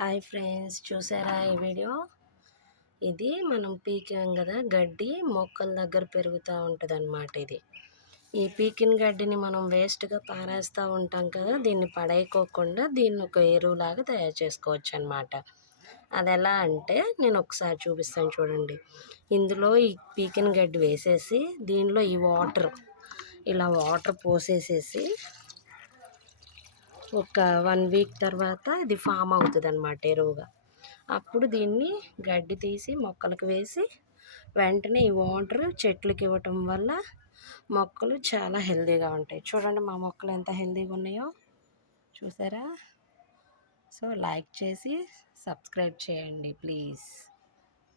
Hi friends, చూసారా ఈ video? ఇది మనం పీకాం కదా గడ్డి, మొక్కల దగ్గర పెరుగుతూ ఉంటుంది అన్నమాట. ఈ పీకిన గడ్డిని మనం వేస్ట్గా పారేస్తూ ఉంటాం కదా, దీన్ని పడేయకోకుండా దీన్ని ఒక ఎరువులాగా తయారు చేసుకోవచ్చు అన్నమాట. అది ఎలా అంటే నేను ఒకసారి చూపిస్తాను చూడండి. ఇందులో ఈ పీకిన గడ్డి వేసేసి దీనిలో ఈ ఇలా వాటర్ పోసేసేసి ఒక 1 వీక్ తర్వాత ఇది ఫామ్ అవుతుంది అన్నమాట ఎరువుగా. అప్పుడు దీన్ని గడ్డి తీసి మొక్కలకు వేసి వెంటనే ఈ వాటర్ చెట్లకి ఇవ్వటం వల్ల మొక్కలు చాలా హెల్తీగా ఉంటాయి. చూడండి మా మొక్కలు ఎంత హెల్తీగా ఉన్నాయో, చూసారా? సో లైక్ చేసి సబ్స్క్రైబ్ చేయండి ప్లీజ్.